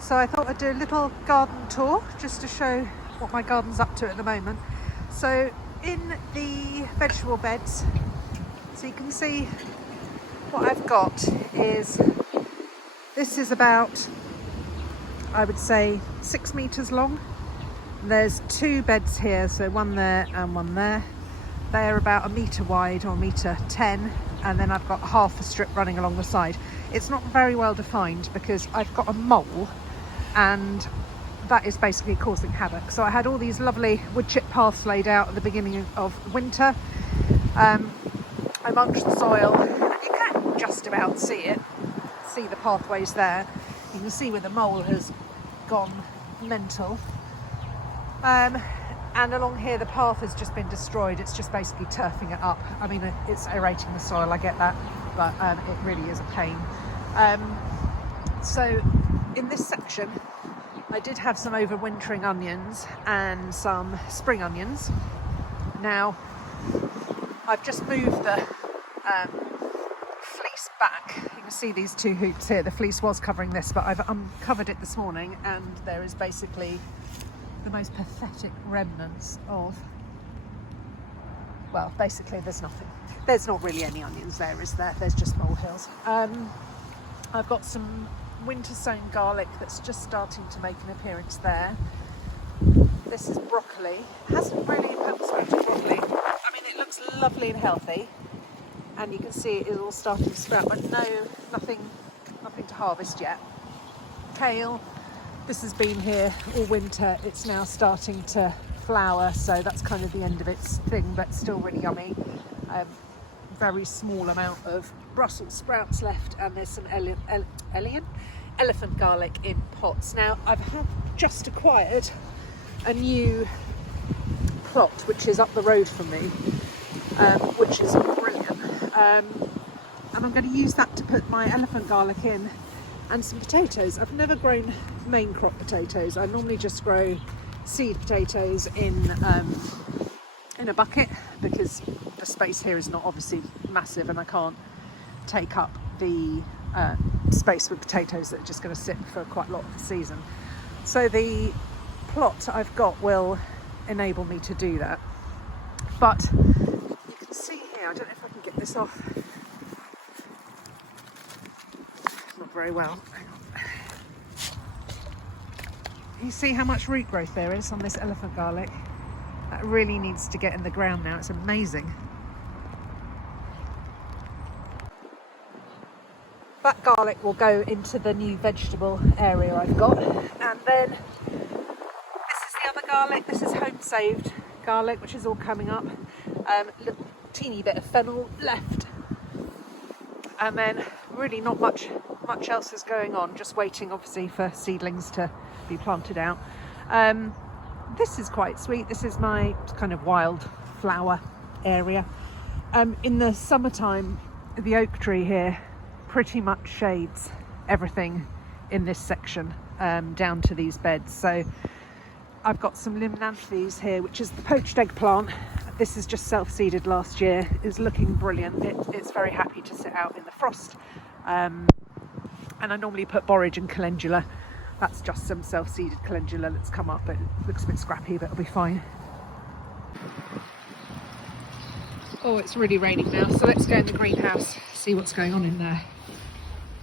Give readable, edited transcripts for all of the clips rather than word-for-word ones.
So I thought I'd do a little garden tour just to show what my garden's up to at the moment. So in the vegetable beds, so you can see what I've got is, this is about, I would say, 6 meters long. There's 2 beds here, so one there and one there. They're about 1 meter wide or 1.10 meters, and then I've got half a strip running along the side. It's not very well defined because I've got a mole and that is basically causing havoc. So I had all these lovely wood chip paths laid out at the beginning of winter. I mulched the soil. You can just about see the pathways there. You can see where the mole has gone mental. And along here the path has just been destroyed. It's just basically turfing it up. I mean, it's aerating the soil, I get that, but it really is a pain. So in this section I did have some overwintering onions and some spring onions. Now I've just moved the fleece back. You can see these 2 hoops here. The fleece was covering this, but I've uncovered it this morning and there is basically the most pathetic remnants of, well, basically there's nothing. There's not really any onions there, is there? There's just molehills. I've got some winter sown garlic that's just starting to make an appearance there. This is broccoli. It hasn't really sprouted broccoli. I mean, it looks lovely and healthy, and you can see it is all starting to sprout, but nothing to harvest yet. Kale. This has been here all winter. It's now starting to flower, so that's kind of the end of its thing, but still really yummy. Very small amount of Brussels sprouts left, and there's some elephant garlic in pots. Now I've just acquired a new plot which is up the road from me, which is brilliant, and I'm going to use that to put my elephant garlic in and some potatoes. I've never grown main crop potatoes. I normally just grow seed potatoes in a bucket because the space here is not obviously massive and I can't take up the space with potatoes that are just going to sit for quite a lot of the season. So the plot I've got will enable me to do that. But you can see here, I don't know if I can get this off. Not very well. Hang on. You see how much root growth there is on this elephant garlic? That really needs to get in the ground now. It's amazing. That garlic will go into the new vegetable area I've got. And then this is the other garlic. This is home saved garlic, which is all coming up. Little teeny bit of fennel left. And then really not much else is going on, just waiting obviously for seedlings to be planted out. This is quite sweet. This is my kind of wild flower area. In the summertime, the oak tree here pretty much shades everything in this section, down to these beds. So I've got some limnanthes here, which is the poached eggplant. This is just self-seeded last year. It's looking brilliant. It's very happy to sit out in the frost. And I normally put borage and calendula. That's just some self-seeded calendula that's come up. It looks a bit scrappy, but it'll be fine. Oh, it's really raining now, so let's go in the greenhouse, see what's going on in there.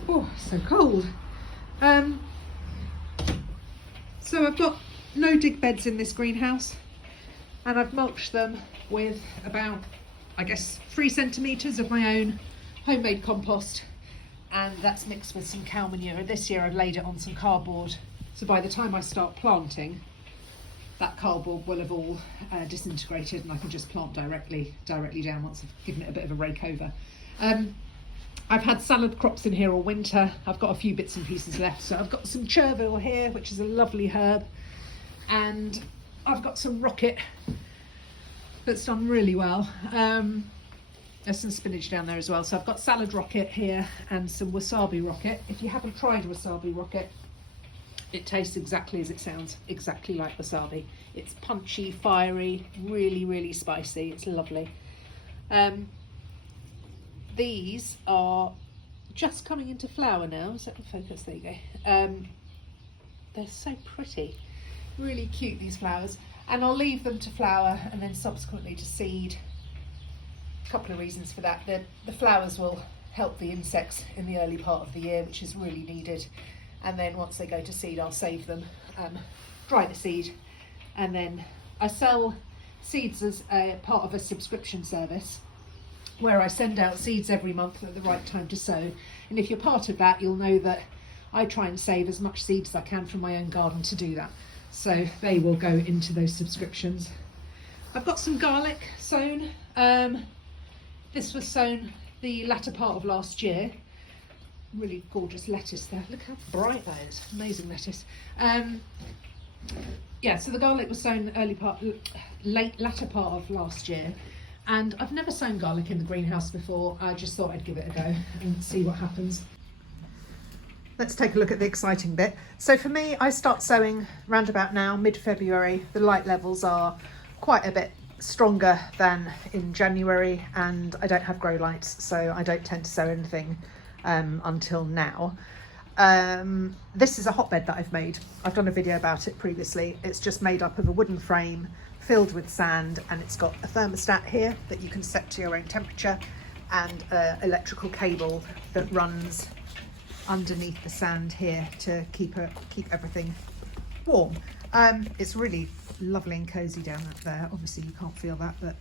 Oh, so cold. So I've got no dig beds in this greenhouse, and I've mulched them with about, I guess, 3 centimetres of my own homemade compost, and that's mixed with some cow manure. This year I've laid it on some cardboard, so by the time I start planting, that cardboard will have all disintegrated and I can just plant directly down once I've given it a bit of a rake over. I've had salad crops in here all winter. I've got a few bits and pieces left. So I've got some chervil here, which is a lovely herb, and I've got some rocket that's done really well. There's some spinach down there as well. So I've got salad rocket here and some wasabi rocket. If you haven't tried wasabi rocket, it tastes exactly as it sounds, exactly like wasabi. It's punchy, fiery, really, really spicy. It's lovely. These are just coming into flower now. Is that the focus? There you go. they're so pretty. Really cute, these flowers. And I'll leave them to flower and then subsequently to seed. A couple of reasons for that. The flowers will help the insects in the early part of the year, which is really needed. And then once they go to seed, I'll save them, dry the seed, and then I sell seeds as a part of a subscription service where I send out seeds every month at the right time to sow. And if you're part of that, you'll know that I try and save as much seed as I can from my own garden to do that. So they will go into those subscriptions. I've got some garlic sown. This was sown the latter part of last year. Really gorgeous lettuce there. Look how bright that is. Amazing lettuce. Yeah, so the garlic was sown latter part of last year. And I've never sown garlic in the greenhouse before. I just thought I'd give it a go and see what happens. Let's take a look at the exciting bit. So for me, I start sowing round about now, mid-February. The light levels are quite a bit stronger than in January, and I don't have grow lights, so I don't tend to sow anything until now. This is a hotbed that I've made. I've done a video about it previously. It's just made up of a wooden frame filled with sand, and it's got a thermostat here that you can set to your own temperature, and an electrical cable that runs underneath the sand here to keep everything warm. It's really lovely and cozy down there. Obviously you can't feel that, but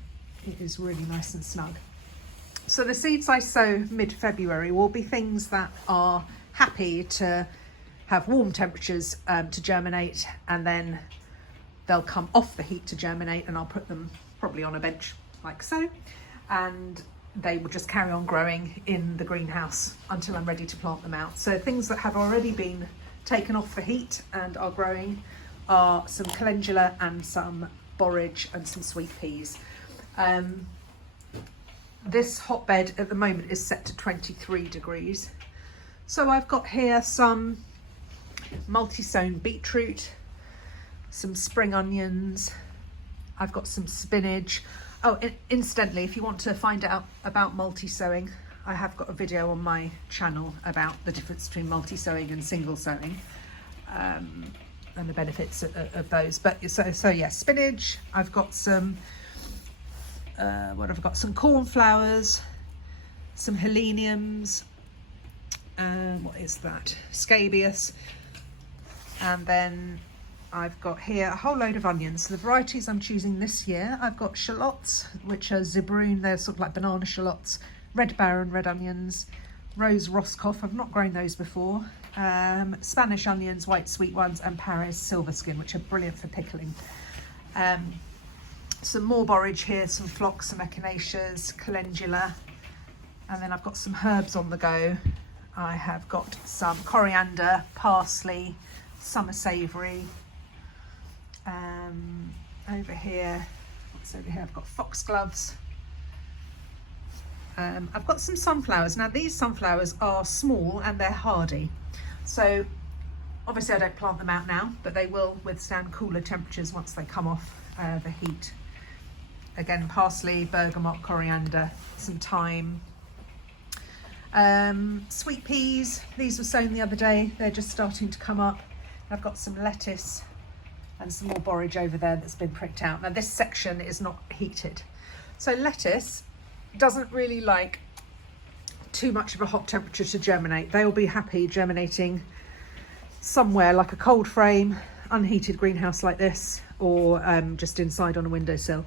it is really nice and snug. So the seeds I sow mid-February will be things that are happy to have warm temperatures to germinate, and then they'll come off the heat to germinate, and I'll put them probably on a bench like so, and they will just carry on growing in the greenhouse until I'm ready to plant them out. So things that have already been taken off the heat and are growing are some calendula and some borage and some sweet peas. This hotbed at the moment is set to 23 degrees. So I've got here some multi-sown beetroot, some spring onions, I've got some spinach. Oh, incidentally, if you want to find out about multi-sowing, I have got a video on my channel about the difference between multi-sowing and single sowing, and the benefits of those. But so yeah, spinach. I've got some what have I got? Some cornflowers, some heleniums, what is that? Scabious, and then I've got here a whole load of onions. So the varieties I'm choosing this year, I've got shallots, which are zebroon, they're sort of like banana shallots, red baron, red onions, rose Roscoff, I've not grown those before, Spanish onions, white sweet ones, and Paris silver skin, which are brilliant for pickling. Some more borage here, some phlox, some echinaceas, calendula, and then I've got some herbs on the go. I have got some coriander, parsley, summer savoury. Over here, what's over here? I've got foxgloves. I've got some sunflowers. Now these sunflowers are small and they're hardy. So obviously I don't plant them out now, but they will withstand cooler temperatures once they come off the heat. Again, parsley, bergamot, coriander, some thyme. Sweet peas, these were sown the other day. They're just starting to come up. I've got some lettuce and some more borage over there that's been pricked out. Now this section is not heated. So lettuce doesn't really like too much of a hot temperature to germinate. They'll be happy germinating somewhere like a cold frame, unheated greenhouse like this, or just inside on a windowsill.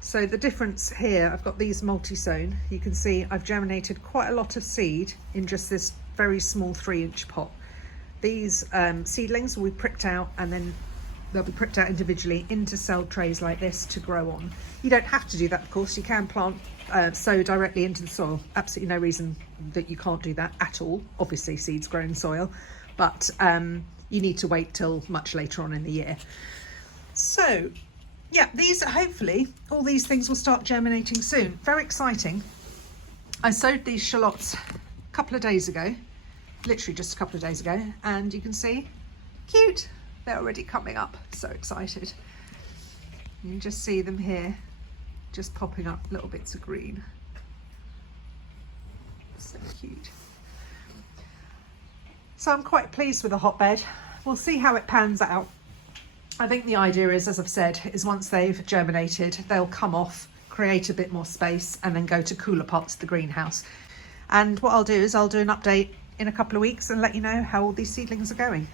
So the difference here, I've got these multi-sown. You can see I've germinated quite a lot of seed in just this very small 3-inch pot. These seedlings will be pricked out, and then they'll be pricked out individually into cell trays like this to grow on. You don't have to do that, of course. You can plant, sow directly into the soil. Absolutely no reason that you can't do that at all. Obviously seeds grow in soil, but you need to wait till much later on in the year. So yeah, these, hopefully all these things will start germinating soon. Very exciting. I sowed these shallots a couple of days ago, literally just a couple of days ago, and you can see, cute. They're already coming up, so excited. You can just see them here, just popping up little bits of green. So cute. So I'm quite pleased with the hotbed. we'll see how it pans out. I think the idea is, as I've said, is once they've germinated, they'll come off, create a bit more space, and then go to cooler parts of the greenhouse. And what I'll do is I'll do an update in a couple of weeks and let you know how all these seedlings are going.